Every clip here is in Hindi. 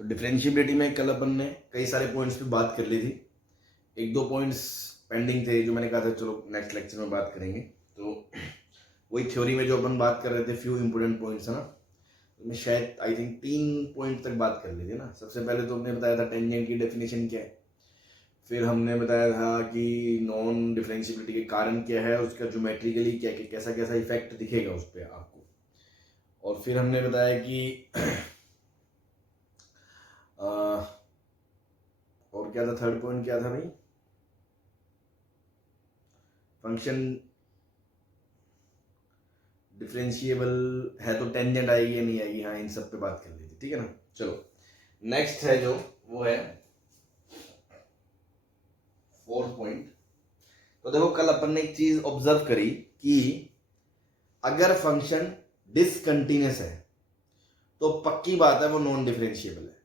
तो डिफरेंशिएबिलिटी में कल अपन ने कई सारे पॉइंट्स पे बात कर ली थी, एक दो पॉइंट्स पेंडिंग थे जो मैंने कहा था चलो नेक्स्ट लेक्चर में बात करेंगे। तो वही थ्योरी में जो अपन बात कर रहे थे, फ्यू इंपोर्टेंट पॉइंट्स है ना, तो मैं शायद आई थिंक 3 पॉइंट तक बात कर ली थी ना। सबसे पहले तो हमने बताया था टेंजेंट की डेफिनेशन क्या है, फिर हमने बताया था कि नॉन डिफरेंशिएबिलिटी के कारण क्या है, उसका ज्योमेट्रिकली क्या कैसा कैसा इफेक्ट दिखेगा उस पर आपको, और फिर हमने बताया कि और क्या था, थर्ड पॉइंट क्या था भाई, फंक्शन डिफरेंशिएबल है तो टेंजेंट आएगी या नहीं आएगी, हाँ इन सब पे बात कर ली थी, ठीक है ना। चलो नेक्स्ट है जो वो है फोर्थ पॉइंट। तो देखो कल अपन ने एक चीज ऑब्जर्व करी कि अगर फंक्शन डिसकंटिन्यूअस है तो पक्की बात है वो नॉन डिफरेंशिएबल है,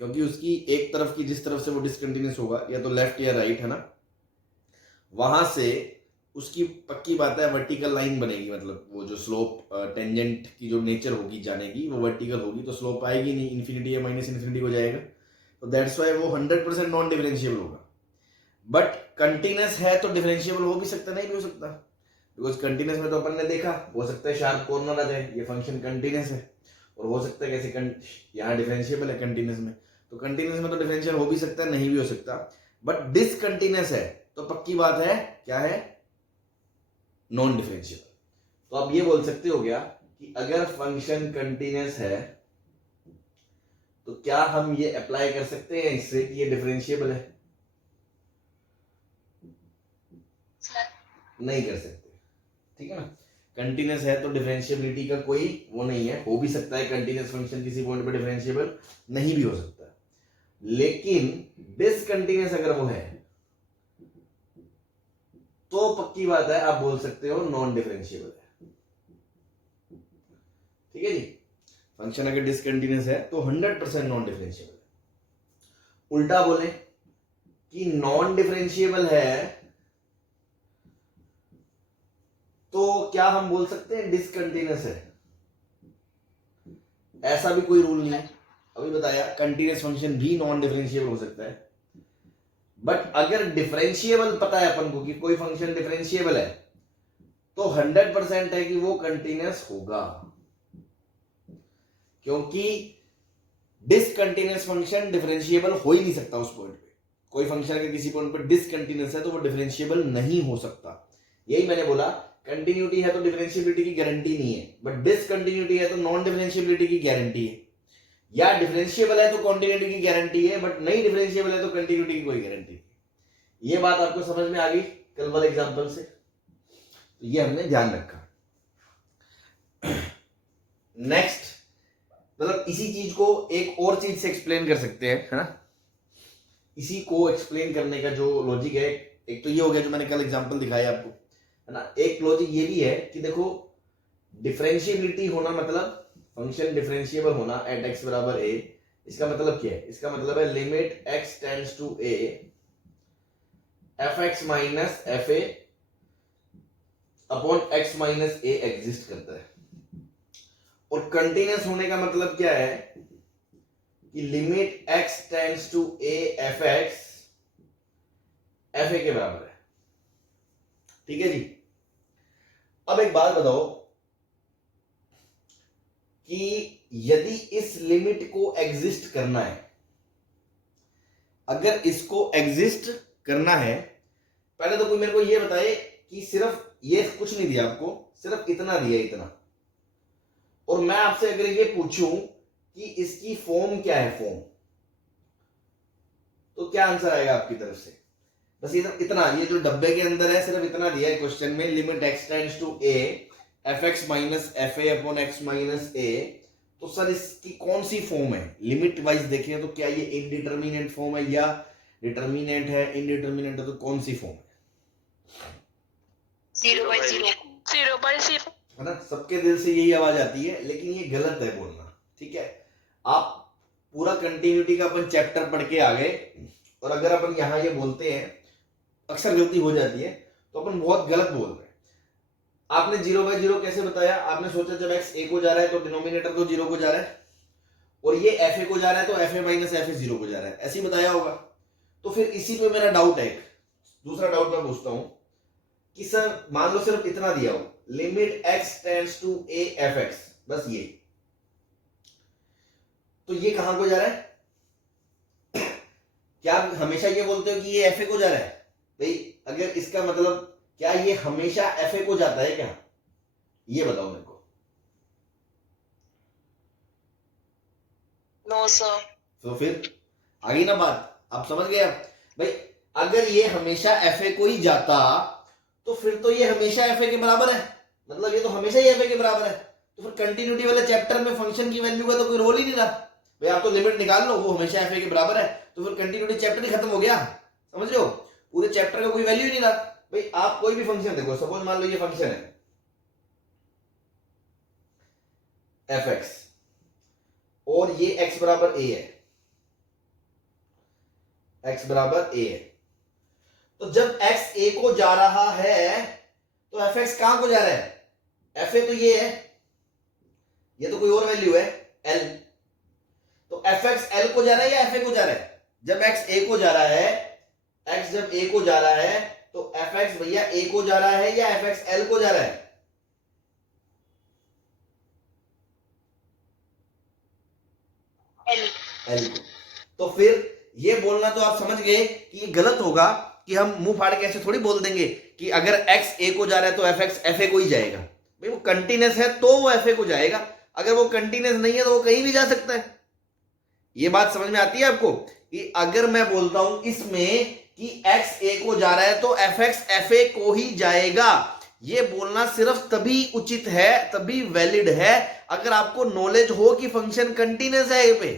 क्योंकि उसकी एक तरफ की जिस तरफ से वो डिसकंटिन्यूअस होगा, या तो लेफ्ट या राइट है ना, वहां से उसकी पक्की बात है वर्टिकल लाइन बनेगी। मतलब वो जो स्लोप टेंजेंट की जो नेचर होगी जाने की, वो वर्टिकल होगी, तो स्लोप आएगी नहीं, इन्फिनिटी या माइनस इन्फिनिटी हो जाएगा। तो दैट्स वाई वो 100% नॉन डिफरेंशिएबल होगा। बट कंटिन्यूअस है तो डिफरेंशिएबल हो भी सकता, नहीं भी हो सकता, बिकॉज कंटिन्यूअस में तो अपन ने देखा हो सकता है शार्प कॉर्नर आ जाए, ये फंक्शन कंटिन्यूअस है, और हो सकता है कैसे यहाँ डिफरेंशिएबल है कंटिन्यूअस में, तो कंटिन्यूअस में तो डिफरेंशियल हो भी सकता है, नहीं भी हो सकता। बट डिसकंटिन्यूअस है तो पक्की बात है क्या है, नॉन डिफरेंशिएबल। तो आप ये बोल सकते हो गया कि अगर फंक्शन कंटिन्यूअस है तो क्या हम ये अप्लाई कर सकते हैं इससे कि ये डिफरेंशिएबल है? नहीं कर सकते, ठीक है ना। कंटिन्यूअस है तो डिफरेंशिएबिलिटी का कोई वो नहीं है, हो भी सकता है कंटिन्यूअस फंक्शन किसी पॉइंट पे डिफरेंशिएबल, नहीं भी हो सकता। लेकिन डिसकंटिन्यूअस अगर वो है तो पक्की बात है आप बोल सकते हो नॉन डिफरेंशिएबल है, ठीक है जी। फंक्शन अगर डिसकंटिन्यूअस है तो 100% नॉन डिफरेंशिएबल है। उल्टा बोले कि नॉन डिफरेंशिएबल है तो क्या हम बोल सकते हैं डिसकंटिन्यूअस है? ऐसा भी कोई रूल नहीं है। अभी बताया कंटिन्यूअस फंक्शन भी नॉन डिफरेंशिएबल हो सकता है, बट अगर डिफरेंशिएबल पता है अपन को कि कोई फंक्शन डिफरेंशिएबल है तो 100% है कि वो कंटिन्यूअस होगा, क्योंकि डिसकंटिन्यूअस फंक्शन डिफरेंशिएबल हो ही नहीं सकता उस पॉइंट पे। कोई फंक्शन अगर किसी पॉइंट पे डिसकंटिन्यूअस है तो वो डिफरेंशिएबल नहीं हो सकता। यही मैंने बोला, कंटिन्यूटी है तो डिफरेंशिएबिलिटी की गारंटी नहीं है, बट डिसकंटिन्यूटी है तो नॉन डिफरेंशिएबिलिटी की गारंटी है, या डिफरेंशिएबल है तो कॉन्टिन्यूटी की गारंटी है, बट नहीं डिफरेंशिएबल है तो कंटिन्यूटी की कोई गारंटी नहीं। ये बात आपको समझ में आ गई कल वाले एग्जांपल से, तो ये हमने ध्यान रखा। नेक्स्ट, मतलब इसी चीज को एक और चीज से एक्सप्लेन कर सकते हैं, है ना। इसी को एक्सप्लेन करने का जो लॉजिक है, एक तो ये हो गया जो मैंने कल एग्जांपल दिखाया आपको, है ना। एक लॉजिक ये भी है कि देखो डिफरेंशिएबिलिटी होना मतलब फंक्शन डिफरेंशिएबल होना एट एक्स बराबर ए, इसका मतलब क्या है? इसका मतलब है limit x tends to a f x minus f a upon x minus a exist करता है। और कंटिन्यूअस होने का मतलब क्या है कि limit x tends to a f x f a के बराबर है, ठीक है जी। अब एक बात बताओ कि यदि इस लिमिट को एग्जिस्ट करना है, अगर इसको एग्जिस्ट करना है, पहले तो कोई मेरे को ये बताए कि सिर्फ ये कुछ नहीं दिया आपको, सिर्फ इतना दिया, इतना, और मैं आपसे अगर ये पूछूं कि इसकी फॉर्म क्या है, फॉर्म, तो क्या आंसर आएगा आपकी तरफ से? बस इतना, ये जो डब्बे के अंदर है सिर्फ इतना दिया है क्वेश्चन में, limit x tends to a f x minus f a upon x minus a. तो सर इसकी कौन सी फॉर्म है? लिमिट वाइज देखें तो क्या ये इनडिटर्मिनेट फॉर्म है या डिटर्मिनेट है, इनडिटर्मिनेट है, तो कौन सी फॉर्म है? 0/0 है ना। सबके दिल से यही आवाज आती है, लेकिन ये गलत है बोलना, ठीक है। आप पूरा कंटिन्यूटी का अपन चैप्टर पढ़ के आ गए, और अगर अपन यहां ये बोलते हैं, अक्सर गलती हो जाती है, तो अपन बहुत गलत बोल रहे हैं। आपने 0/0 कैसे बताया? आपने सोचा जब x a को जा रहा है तो डिनोमिनेटर तो 0 को जा रहा है, और ये एफ ए को जा रहा है तो F A minus f A zero को जा रहा है, ऐसे ही बताया होगा। तो फिर इसी पे मेरा डाउट है, दूसरा डाउट मैं पूछता हूं कि सर मान लो सिर्फ इतना दिया हो, limit x tends to a f x, बस ये, तो ये कहां को जा रहा है? क्या आप हमेशा ये बोलते हो कि ये एफ ए को जा रहा है? भाई अगर इसका मतलब क्या ये हमेशा एफ ए को जाता है क्या? ये बताओ मेरे को। No sir. तो फिर आ गई ना बात, आप समझ गए आप? भाई अगर ये हमेशा एफ ए को ही जाता तो फिर तो ये हमेशा एफ ए के बराबर है, मतलब ये तो हमेशा ही एफ ए के बराबर है। तो फिर कंटिन्यूटी वाले चैप्टर में फंक्शन की वैल्यू का तो कोई रोल ही नहीं रहा। भाई आप तो लिमिट निकाल लो, वो हमेशा एफ ए के बराबर है, तो फिर कंटिन्यूटी चैप्टर ही खत्म हो गया, समझ रहे हो? पूरे चैप्टर का कोई वैल्यू ही नहीं रहा। भाई आप कोई भी फंक्शन देखो, सपोज मान लो ये फंक्शन है एफ एक्स और ये एक्स बराबर ए है, एक्स बराबर ए है, तो जब एक्स ए को जा रहा है तो एफ एक्स कहां को जा रहा है? एफ ए तो ये है, ये तो कोई और वैल्यू है एल, तो एफ एक्स एल को जा रहा है या एफ ए को जा रहा है? जब एक्स ए को जा रहा है, एक्स जब ए को जा रहा है तो एफ एक्स भैया ए को जा रहा है या एफ एक्स एल को जा रहा है? एल को। तो फिर ये बोलना तो आप समझ गए कि ये गलत होगा कि हम मुंह फाड़ के ऐसे थोड़ी बोल देंगे कि अगर एक्स ए को जा रहा है तो एफ एक्स एफ ए को ही जाएगा। भाई वो कंटिन्यूस है तो वो एफ ए को जाएगा, अगर वो कंटिन्यूस नहीं है तो वो कहीं भी जा सकता है। ये बात समझ में आती है आपको कि अगर मैं बोलता हूं इसमें कि एक्स ए को जा रहा है तो एफ एक्स एफ ए को ही जाएगा, ये बोलना सिर्फ तभी उचित है, तभी वैलिड है अगर आपको नॉलेज हो कि फंक्शन कंटिन्यूस है ए पे।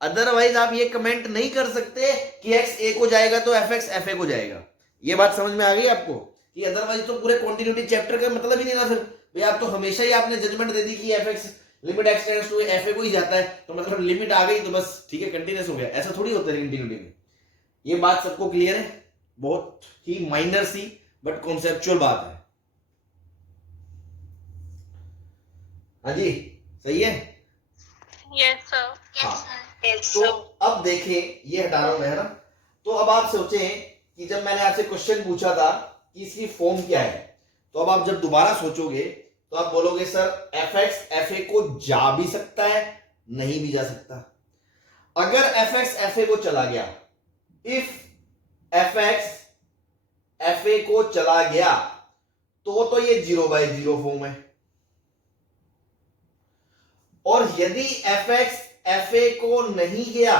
अदरवाइज आप ये कमेंट नहीं कर सकते कि एक्स ए को जाएगा तो एफ एक्स एफ ए को जाएगा। ये बात समझ में आ गई आपको कि अदरवाइज तो पूरे कॉन्टिन्यूटी चैप्टर का मतलब ही नहीं था। फिर भाई आप तो हमेशा ही आपने जजमेंट दे दी कि f x limit x tends to f a को ही जाता है, तो मतलब लिमिट आ गई तो बस ठीक है कंटिन्यूस हो गया, ऐसा थोड़ी होता है कंटिन्यूटी में। ये बात सबको क्लियर है? बहुत ही माइनर सी बट कॉन्सेप्चुअल बात है। हाँ जी सही है? Yes sir. हाँ यस तो सर। अब देखें, ये हटा रहा हूं मैं, है ना? तो अब आप सोचें कि जब मैंने आपसे क्वेश्चन पूछा था कि इसकी फॉर्म क्या है, तो अब आप जब दोबारा सोचोगे तो आप बोलोगे sir F x f a को जा भी सकता है, नहीं भी जा सकता। अगर एफ एक्स एफ ए को चला गया, if F x f a को चला गया तो ये 0/0 फॉर्म है, और यदि एफ एक्स एफ ए को नहीं गया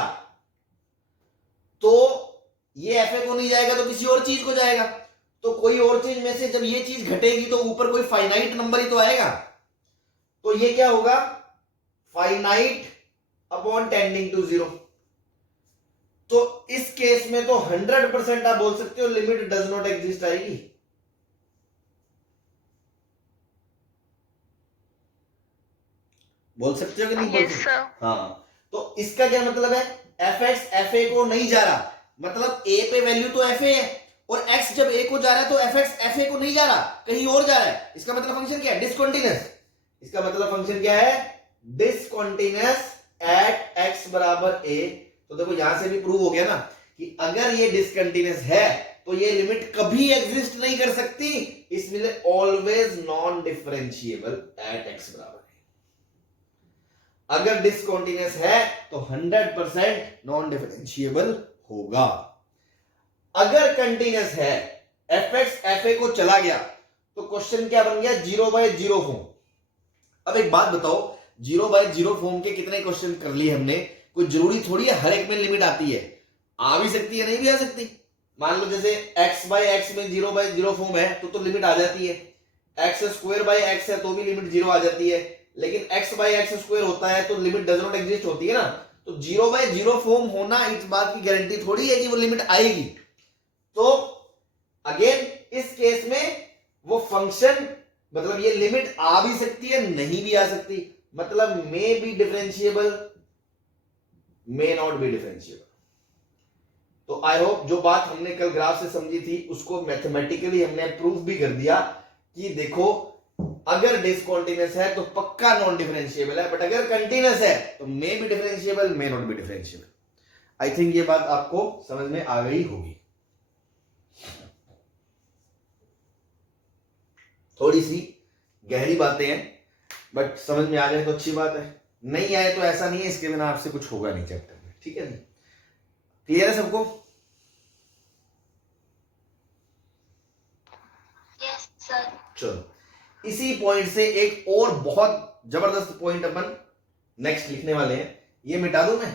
तो ये एफ ए को नहीं जाएगा तो किसी और चीज को जाएगा। तो कोई और चीज में से जब ये चीज घटेगी तो ऊपर कोई फाइनाइट नंबर ही तो आएगा, तो ये क्या होगा? Finite upon tending to 0। तो इस केस में तो 100% आप बोल सकते हो लिमिट डज नॉट एग्जिस्ट आएगी। बोल सकते हो कि नहीं बोल यस सकते? सर। हाँ, तो इसका क्या मतलब है? एफ एक्स एफ ए को नहीं जा रहा, मतलब ए पे वैल्यू तो एफ ए है, और एक्स जब ए को जा रहा है तो एफ एक्स एफ ए को नहीं जा रहा, कहीं और जा रहा है। इसका मतलब फंक्शन क्या है? डिसकंटीन्यूअस। इसका मतलब फंक्शन क्या है? डिसकंटीन्यूअस एट एक्स बराबर ए। तो देखो यहां से भी प्रूव हो गया ना कि अगर ये डिसकंटीन्यूअस है तो ये लिमिट कभी एग्जिस्ट नहीं कर सकती, इसलिए always non differentiable eight x बराबर। अगर डिसकंटीन्यूअस है तो 100% नॉन डिफरेंशिएबल होगा। अगर कंटीन्यूअस है, एफ एक्स एफ ए को चला गया, तो क्वेश्चन क्या बन गया? 0/0 फॉर्म। अब एक बात बताओ, 0/0 फॉर्म के कितने क्वेश्चन कर लिए हमने? कोई जरूरी थोड़ी है हर एक में लिमिट आती है, आ भी सकती है नहीं भी आ सकती। मान लो जैसे x/x में 0/0 फॉर्म है तो लिमिट आ जाती है, x² है तो भी लिमिट 0 आ जाती है, लेकिन x/x² होता है तो लिमिट डज नॉट एग्जिस्ट होती है ना। तो 0/0 फॉर्म होना इस बात की गारंटी थोड़ी है कि वो लिमिट आएगी। तो अगेन इस केस में वो फंक्शन, मतलब ये लिमिट आ भी सकती है नहीं भी आ सकती, मतलब may be differentiable may not be differentiable. तो आई होप जो बात हमने कल ग्राफ से समझी थी उसको मैथमेटिकली हमने प्रूफ भी कर दिया कि देखो अगर डिसकंटीन्यूअस है तो पक्का नॉन डिफरेंशिएबल है, बट अगर कंटीन्यूअस है तो may be differentiable, may not be differentiable. I think ये बात आपको समझ में आ गई होगी। थोड़ी सी गहरी बातें हैं, बट समझ में आ जाए तो अच्छी बात है, नहीं आए तो ऐसा नहीं है इसके बिना आपसे कुछ होगा नहीं चैप्टर में, ठीक है। क्लियर है सबको? Yes, sir. चलो, इसी पॉइंट से एक और बहुत जबरदस्त पॉइंट अपन नेक्स्ट लिखने वाले हैं। ये मिटा दूं मैं?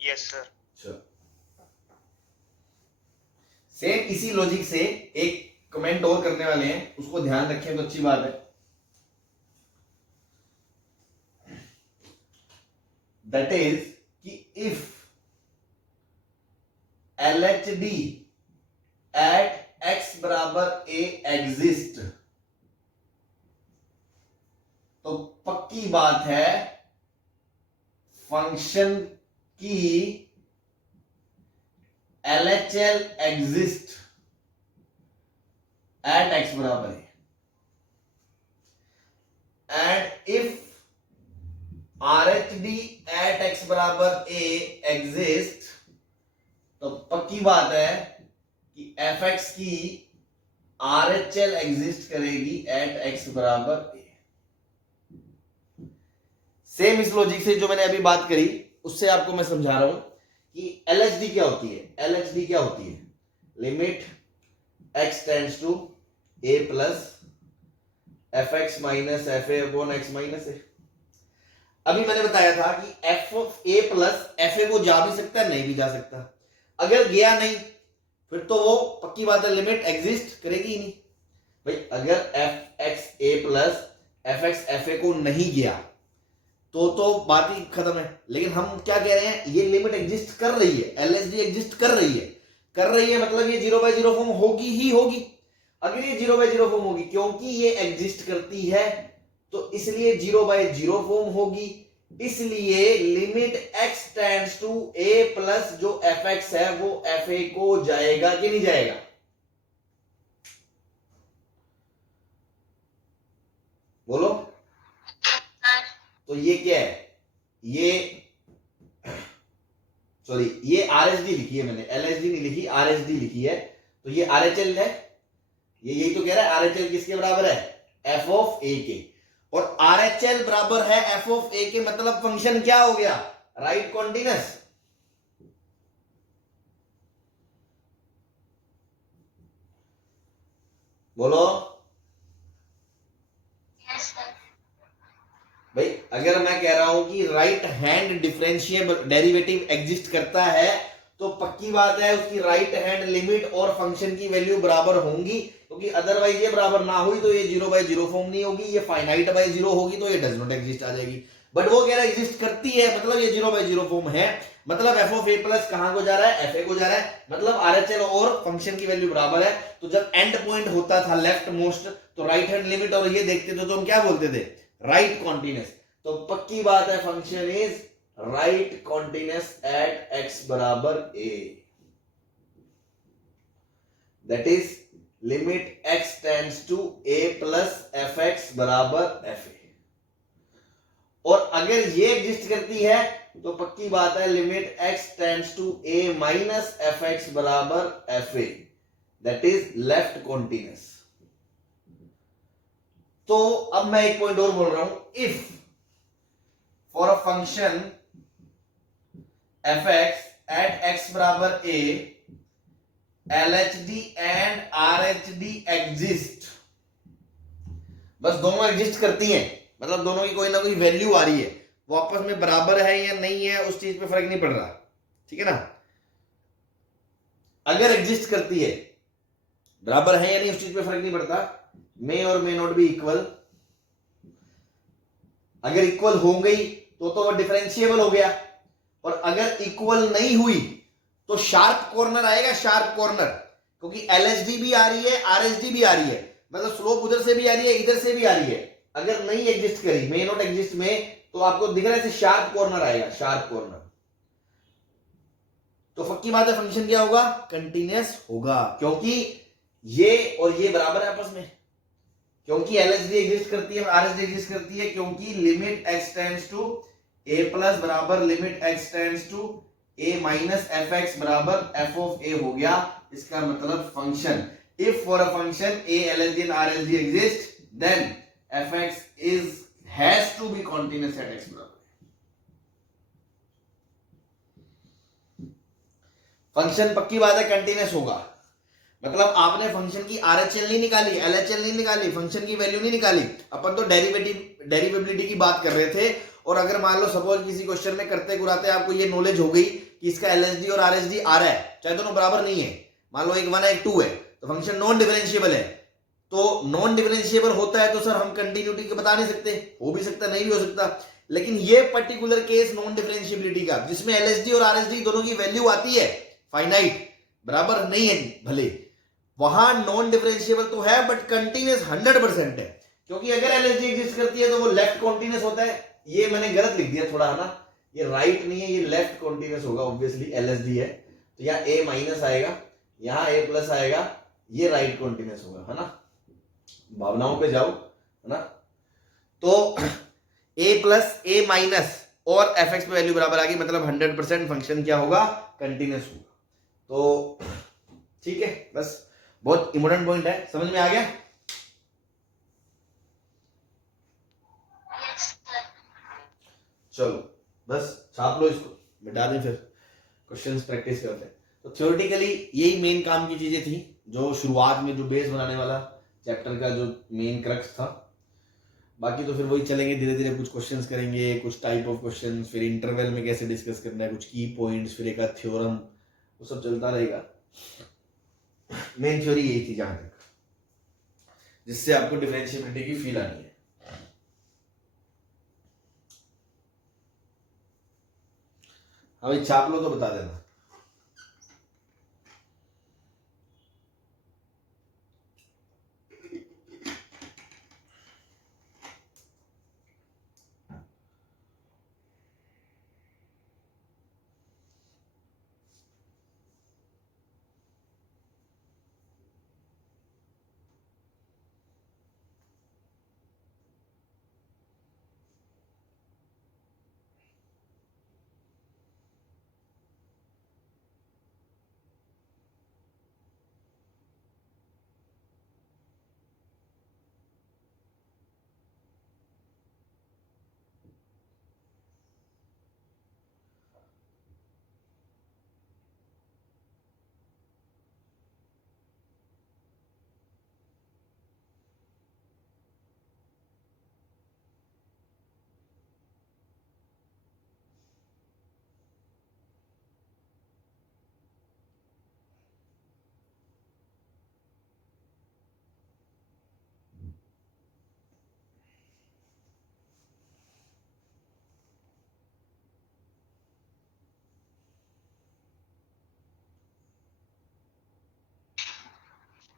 Yes, sir. चलो, सेम इसी लॉजिक से एक कमेंट और करने वाले हैं, उसको ध्यान रखें तो अच्छी बात है। दैट इज कि इफ LHD एट x बराबर a एग्जिस्ट, तो पक्की बात है फंक्शन की LHL एग्जिस्ट एट x बराबर है, and if RHD at x बराबर a एग्जिस्ट, तो पक्की बात है कि fx की RHL एग्जिस्ट करेगी एट x बराबर a। सेम इस लॉजिक से जो मैंने अभी बात करी उससे आपको मैं समझा रहा हूं कि LHD क्या होती है। LHD क्या होती है? Limit x tends to a plus fx minus fa upon x minus a। अभी मैंने बताया था कि f of a plus fa को जा भी सकता है, नहीं भी जा सकता। अगर गया नहीं फिर तो वो पक्की बात है लिमिट एग्जिस्ट करेगी ही नहीं। भाई अगर fx a plus fx fa को नहीं गया तो बात ही खत्म है। लेकिन हम क्या कह रहे हैं, ये लिमिट एग्जिस्ट कर रही है, LHD एग्जिस्ट कर रही है मतलब ये 0/0 फॉर्म होगी ही होगी। अगर ये 0/0 फॉर्म होगी क्योंकि ये एग्जिस्ट करती है तो इसलिए 0/0 फॉर्म होगी। इसलिए limit x tends to a plus जो fx है वो fa को जाएगा कि नहीं जाएगा? बोलो। तो ये क्या है? ये सॉरी, ये RHD लिखी है मैंने, LHD नहीं लिखी, RHD लिखी है। तो ये RHL है, ये यही तो कह रहा है RHL किसके बराबर है? f ऑफ a के। और RHL बराबर है f ऑफ a के, मतलब फंक्शन क्या हो गया? Right continuous. बोलो। Yes, sir. भाई अगर मैं कह रहा हूं कि right hand differentiable derivative exist करता है तो पक्की बात है उसकी राइट हैंड लिमिट और फंक्शन की वैल्यू बराबर होंगी, क्योंकि अदरवाइज ये बराबर ना हुई तो ये 0/0 फॉर्म नहीं होगी, ये फाइनाइट बाय 0 होगी तो ये डज नॉट एग्जिस्ट आ जाएगी। बट वो कह रहा है एग्जिस्ट करती है, मतलब ये 0/0 फॉर्म है, मतलब f ऑफ a प्लस कहां को जा रहा है? fa को जा रहा है, मतलब RHL और फंक्शन की वैल्यू बराबर है। तो जब एंड पॉइंट होता था लेफ्ट मोस्ट तो राइट हैंड लिमिट और ये देखते थे तो हम क्या बोलते थे? Right continuous. तो पक्की बात है function is right continuous at x बराबर a, that is limit x tends to a plus fx बराबर fa। और अगर ये एग्जिस्ट करती है तो पक्की बात है limit x tends to a minus fx बराबर fa, that is left continuous. तो अब मैं एक पॉइंट और बोल रहा हूं, if for a function fx at x बराबर a LHD and RHD exist, बस दोनों एग्जिस्ट करती हैं, मतलब दोनों की कोई ना कोई वैल्यू आ रही है, वो आपस में बराबर है या नहीं है उस चीज पे फर्क नहीं पड़ रहा, ठीक है ना। अगर एग्जिस्ट करती है, बराबर है या नहीं उस चीज पे फर्क नहीं पड़ता, मे और मे नॉट बी इक्वल। अगर इक्वल हो गई तो डिफरेंशिएबल हो गया, और अगर इक्वल नहीं हुई तो शार्प कॉर्नर आएगा, शार्प कॉर्नर, क्योंकि LHD भी आ रही है RHD भी आ रही है, मतलब स्लोप उधर से भी आ रही है इधर से भी आ रही है। अगर नहीं एग्जिस्ट करी, मे नॉट एग्जिस्ट में, तो आपको दिख रहा है शार्प कॉर्नर आएगा, शार्प कॉर्नर। तो पक्की बात है फंक्शन क्या होगा, कंटिन्यूअस होगा, क्योंकि ये और ये बराबर है आपस में, क्योंकि एलएचडी एग्जिस्ट करती है, आरएचडी एग्जिस्ट करती है, क्योंकि limit x tends to a plus बराबर limit x tends to a minus f x बराबर एफ ऑफ a हो गया। इसका मतलब function, if for a function a LHD and RHD exist then fx is has to be continuous at x बराबर। फंक्शन पक्की बात है कंटिन्यूअस होगा, मतलब आपने फंक्शन की आरएचएल नहीं निकाली, एलएचएल नहीं निकाली, फंक्शन की वैल्यू नहीं निकाली, अपन तो डेरिवेबिलिटी की बात कर रहे थे। और अगर मान लो सपोज किसी क्वेश्चन में करते कराते आपको ये नॉलेज हो गई कि इसका एलएचडी और आरएचडी आ रहा है, चाहे दोनों बराबर नहीं है, मान लो एक 1 है एक 2 है, तो फंक्शन नॉन डिफरेंशिएबल है। तो नॉन डिफरेंशिएबल होता है तो सर हम कंटिन्यूटी के बता नहीं सकते, हो भी सकता नहीं भी हो सकता, लेकिन ये पर्टिकुलर केस नॉन डिफरेंशिएबिलिटी का जिसमें एलएचडी और आरएचडी दोनों की वैल्यू आती है फाइनाइट, बराबर नहीं है भले, वहां नॉन डिफरेंशिएबल तो है बट कंटिन्यूअस 100% है, क्योंकि अगर एलएचडी एग्जिस्ट करती है तो वो लेफ्ट कॉन्टिन्यूअस होता है। ये मैंने गलत लिख दिया थोड़ा, है ना, ये राइट नहीं है, ये लेफ्ट कॉन्टिन्यूअस होगा, ऑब्वियसली एलएचडी है तो यहाँ a माइनस आएगा, यहाँ a प्लस आएगा, ये राइट कॉन्टिन्यूअस होगा, है ना, भावनाओं पे जाओ, है ना। तो a प्लस a माइनस और एफ एक्स पे वैल्यू बराबर आ गई, मतलब 100% फंक्शन क्या होगा, कंटिन्यूअस होगा। तो ठीक है, बस बहुत इंपॉर्टेंट पॉइंट है, समझ में आ गया। Yes, sir. चलो बस छाप लो इसको, मिटा दें, फिर क्वेश्चंस प्रैक्टिस करते हैं। तो थ्योरेटिकली यही मेन काम की चीजें थी, जो शुरुआत में जो बेस बनाने वाला चैप्टर का जो मेन क्रक्स था। बाकी तो फिर वही चलेंगे धीरे धीरे, कुछ क्वेश्चंस करेंगे, कुछ टाइप ऑफ क्वेश्चंस, फिर इंटरवल में कैसे डिस्कस करना है, कुछ की पॉइंट्स, फिर एक आध थ्योरम, वो सब चलता रहेगा। मेन थ्योरी यही थी जहां तक, जिससे आपको डिफरेंशिएबिलिटी की फील आनी है। अभी छाप लो तो बता देना।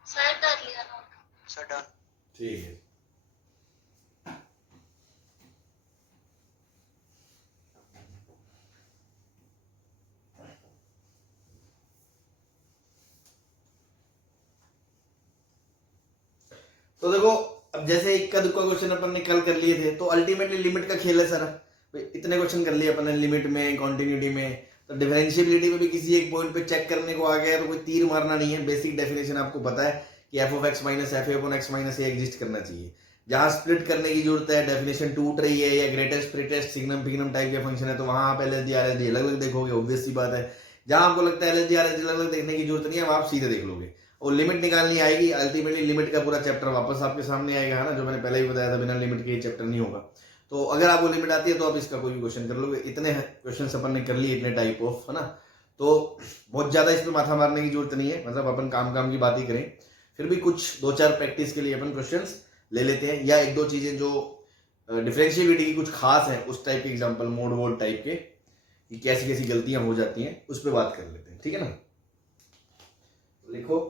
Sir, कर लिया note. Sir, done. ठीक है, तो देखो अब जैसे इक्का दुक्का क्वेश्चन अपन ने कल कर लिए थे, तो अल्टीमेटली लिमिट का खेल है सर। इतने क्वेश्चन कर लिए अपन ने लिमिट में, कॉन्टिन्यूटी में, तो डिफरेंशिएबिलिटी में भी किसी एक पॉइंट पे चेक करने को आ गया तो कोई तीर मारना नहीं है। बेसिक डेफिनेशन आपको पता है कि F of x minus f a upon x minus a exist करना चाहिए। जहां स्प्लिट करने की जरूरत है, डेफिनेशन टूट रही है या ग्रेटेस्ट प्रीटेस्ट सिग्नम फिग्नम टाइप के फंक्शन है, तो वहां आप एलएचडी आरएचडी अलग अलग देखोगे, ऑब्वियस सी बात है। जहां आपको लगता है एलएचडी आरएचडी अलग अलग देखने की जरूरत नहीं है, वहां आप सीधे देख लोगे और लिमिट निकालनी आएगी। अल्टीमेटली लिमिट का पूरा चैप्टर वापस आपके सामने आएगा, है ना, जो मैंने पहले ही बताया था, बिना लिमिट के चैप्टर नहीं होगा। तो अगर आपको लिमिट आती है तो आप इसका कोई भी क्वेश्चन कर लोगे। इतने क्वेश्चन अपन ने कर लिए, इतने टाइप ऑफ, है ना, तो बहुत ज्यादा इस पर माथा मारने की जरूरत नहीं है, मतलब अपन काम की बात ही करें। फिर भी कुछ 2-4 प्रैक्टिस के लिए अपन क्वेश्चंस ले लेते हैं, या 1-2 चीजें जो डिफरेंशिएबिलिटी की कुछ खास है, उस टाइप के एग्जांपल, मोड वोड टाइप के, कि कैसी कैसी गलतियां हो जाती हैं, उस पर बात कर लेते हैं, ठीक है ना। लिखो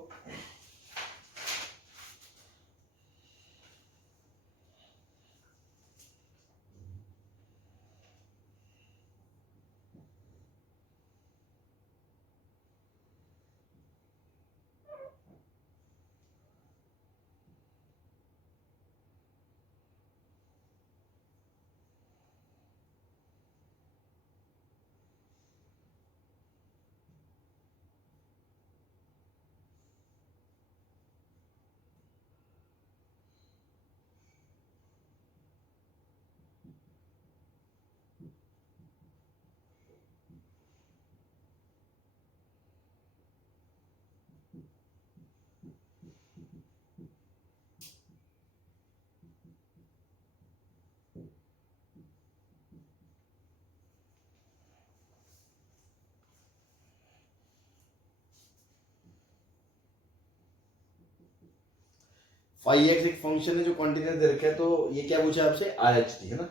फाइव एक्स एक फंक्शन है जो कॉन्टिन्यूस दे रखा है, तो ये क्या पूछा आपसे, आर एच डी है ना,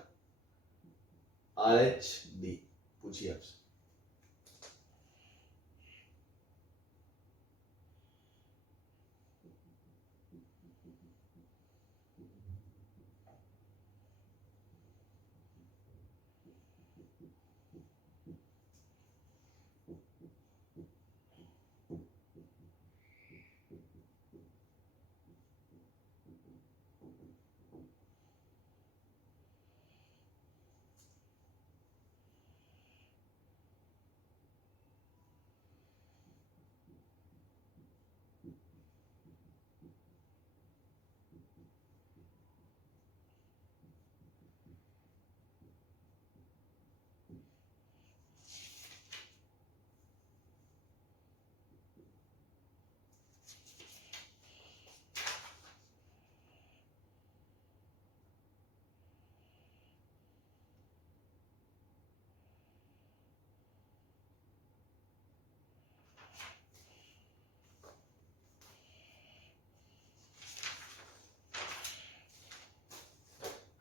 आर एच डी पूछिए आपसे।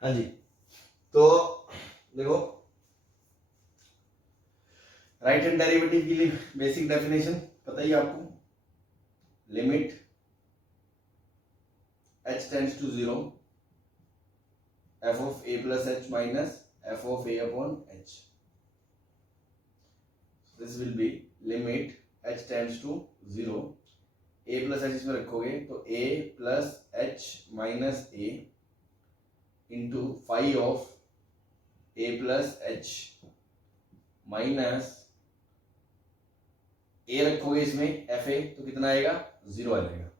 हाँ जी, तो देखो राइट हैंड डेरिवेटिव के लिए बेसिक डेफिनेशन पता ही आपको, limit h tends to 0 f of a plus h minus f of a upon h, this will be limit h tends to 0, a plus h इसमें रखोगे तो a plus h minus a into five of a plus h minus a रखोगे इसमें fa तो कितना आएगा, 0 आ जाएगा,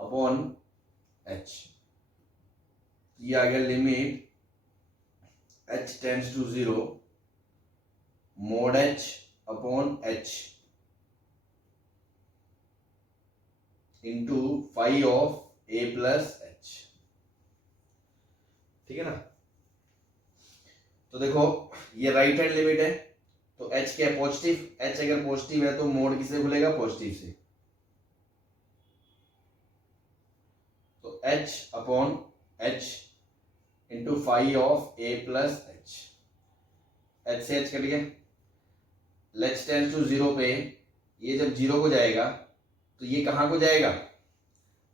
अपॉन h, ये आ गया limit h tends to 0 mod h upon h into five of a plus h, ठीक है ना। तो देखो ये राइट हैंड लिमिट है, तो h क्या है, पॉजिटिव, h अगर पॉजिटिव है तो मोड किससे खुलेगा, पॉजिटिव से, तो h upon h into five of a plus h, h से h कट गया, लेट्स टेंड्स टू 0 पे ये जब 0 को जाएगा तो ये कहां को जाएगा,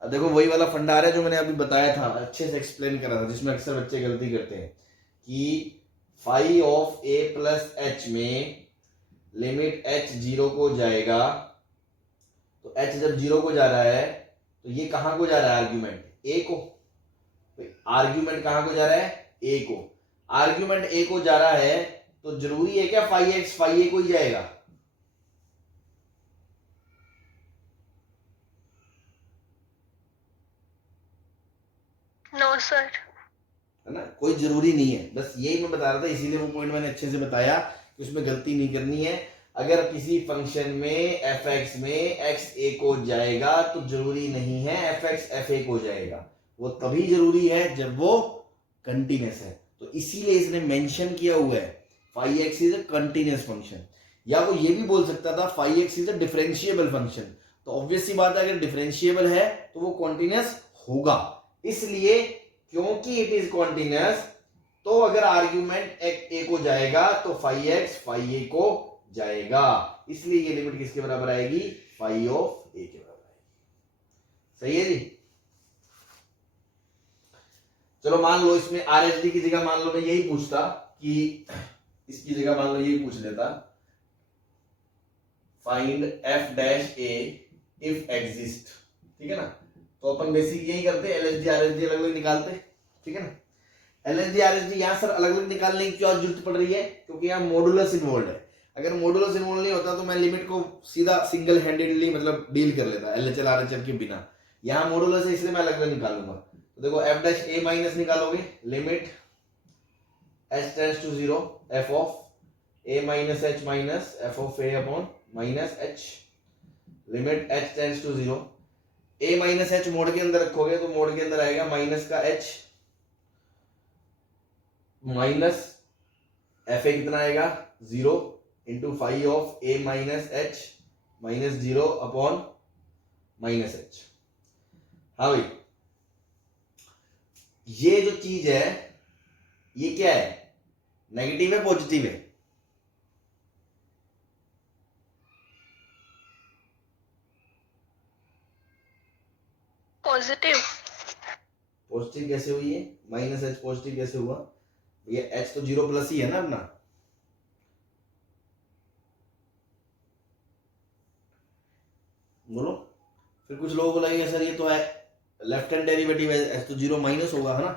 अब देखो वही वाला फंडा आ रहा है जो मैंने अभी बताया था, अच्छे से एक्सप्लेन करा था, जिसमें अक्सर बच्चे गलती करते हैं कि five of a plus h में लिमिट h 0 को जाएगा, तो h जब 0 को जा रहा है तो ये कहां को जा रहा है, आर्ग्यूमेंट a को, आर्ग्यूमेंट कहां को जा रहा है, a को, आर्ग्यूमेंट a को जा रहा है तो जरूरी है क्या फाइव एक्स फाइव a को ही जाएगा, नो सर। है ना, कोई जरूरी नहीं है, बस यही मैं बता रहा था, इसीलिए वो पॉइंट मैंने अच्छे से बताया कि उसमें गलती नहीं करनी है। अगर किसी फंक्शन में एफ एक्स में एक्स ए को जाएगा तो जरूरी नहीं है एफ एक्स एफ ए को जाएगा, वो तभी जरूरी है जब वो कंटिन्यूस है, तो इसीलिए इसने मेंशन किया हुआ है five x is a continuous function, या वो ये भी बोल सकता था five x is a differentiable function, तो ऑब्वियस सी बात है अगर डिफरेंशिएबल है तो वो कॉन्टिन्यूस होगा, इसलिए क्योंकि इट इज कॉन्टिन्यूस तो अगर आर्ग्यूमेंट ए को जाएगा तो फाइव एक्स फाइव ए को जाएगा, इसलिए ये लिमिट किसके बराबर आएगी, फाइव ऑफ ए के बराबर आएगी, सही है जी। चलो मान लो इसमें आर एच डी की जगह मान लो मैं यही पूछता कि इसकी जगह मान लो यही पूछ लेता, find F dash A if exist, ठीक है ना, तो अपन बेसिक यही करते, एलएचडी आरएचडी अलग अलग निकालते, ठीक है ना। एलएचडी आरएचडी यहां सर अलग अलग निकालने की क्यों जरूरत पड़ रही है, क्योंकि यहाँ मॉडुलस इन्वॉल्व है, अगर मॉडुलस इन्वॉल्व नहीं होता तो मैं लिमिट को सीधा सिंगल हैंडेडली मतलब डील कर लेता एलएचएल आरएचएल के बिना, यहाँ मॉडुलस है इसलिए मैं अलग अलग निकालूंगा, तो देखो एफ डैश ए माइनस निकालोगे, limit h tends to 0 f of a minus h minus f of a upon minus h, limit h tends to 0, a minus h mod के अंदर रखोगे तो मोड के अंदर आएगा माइनस का h माइनस एफ ए कितना आएगा 0 into five of a minus h minus 0 upon minus H, हाँ भाई ये जो चीज है ये क्या है, नेगेटिव है पॉजिटिव है? पॉजिटिव। पॉजिटिव कैसे हुई है? माइनस एच पॉजिटिव कैसे हुआ? ये एच तो 0 प्लस ही है ना अपना। बोलो। फिर कुछ लोगों को लगेगा सर ये तो है लेफ्ट हैंड डेरिवेटिव है, एच तो 0 माइनस होगा, है ना।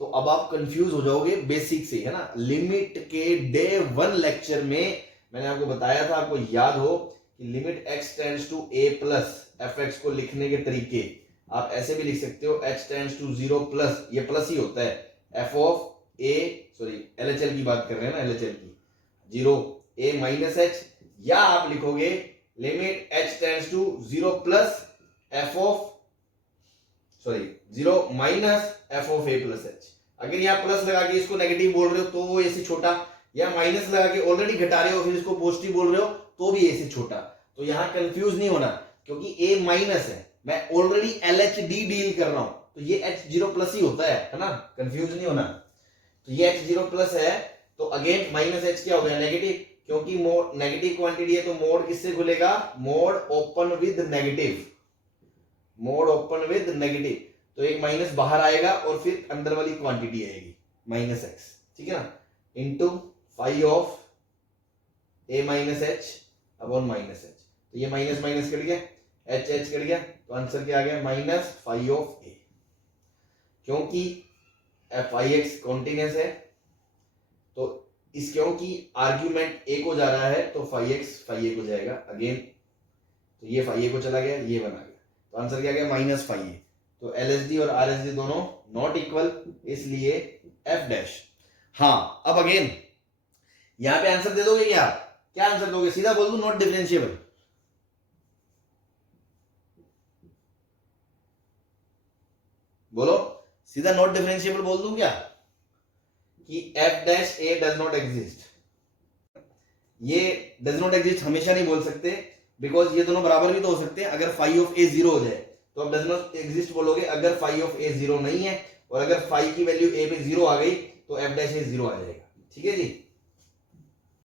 तो अब आप कंफ्यूज हो जाओगे बेसिक से, है ना। लिमिट के डे 1 लेक्चर में मैंने आपको बताया था, आपको याद हो कि limit x tends to a plus fx को लिखने के तरीके आप ऐसे भी लिख सकते हो, h टेंड्स टू 0 प्लस, ये प्लस ही होता है, f of a, sorry LHL की बात कर रहे हैं ना, LHL की 0 a माइनस h, या आप लिखोगे limit h tends to 0 plus f of, sorry 0 minus f of a plus h। अगर यहाँ प्लस लगा के इसको नेगेटिव बोल रहे हो तो वो ऐसे छोटा, या माइनस लगा के ऑलरेडी घटा रहे हो फिर इसको पॉजिटिव बोल रहे हो तो भी ऐसे छोटा। तो यहाँ कंफ्यूज नहीं होना, क्योंकि a माइनस है, मैं ऑलरेडी LHD डील कर रहा हूं, तो ये h 0 प्लस ही होता है ना, कंफ्यूज नहीं होना। तो ये h 0 प्लस है, तो अगेन माइनस h क्या हो गया, नेगेटिव, क्योंकि मोड नेगेटिव क्वांटिटी है तो मोड किससे खुलेगा, mode open with negative, mode open with negative, तो एक माइनस बाहर आएगा और फिर अंदर वाली क्वांटिटी आएगी माइनस x, ठीक है ना, into phi of a minus h upon minus h। तो ये माइनस माइनस कट गया, h h कट गया, तो आंसर क्या आ गया, माइनस फाई ऑफ a। क्योंकि फाई x कॉन्टिन्यूअस है तो इस, क्योंकि आर्ग्यूमेंट a को जा रहा है तो फाई x फाई a को जाएगा अगेन, तो ये फाई a को चला गया, ये बना गया, तो आंसर क्या गया, माइनस फाई a। तो LHD और RHD दोनों नॉट इक्वल, इसलिए f डैश। हाँ अब अगेन यहां पे आंसर दे दोगे क्या आंसर दोगे, सीधा बोल दू नॉट डिफरेंशिएबल, बोलो सीधा नॉट डिफरेंशिएबल बोल दूं क्या, कि f dash a does not exist. ये डज नॉट एग्जिस्ट हमेशा नहीं बोल सकते, बिकॉज ये दोनों बराबर भी तो हो सकते हैं। अगर फाई ऑफ a 0 हो जाए तो आप डज नॉट एग्जिस्ट बोलोगे, अगर फाई ऑफ a 0 नहीं है और अगर फाई की वैल्यू a पे 0 आ गई तो f डैश a 0 आ जाएगा, ठीक है जी।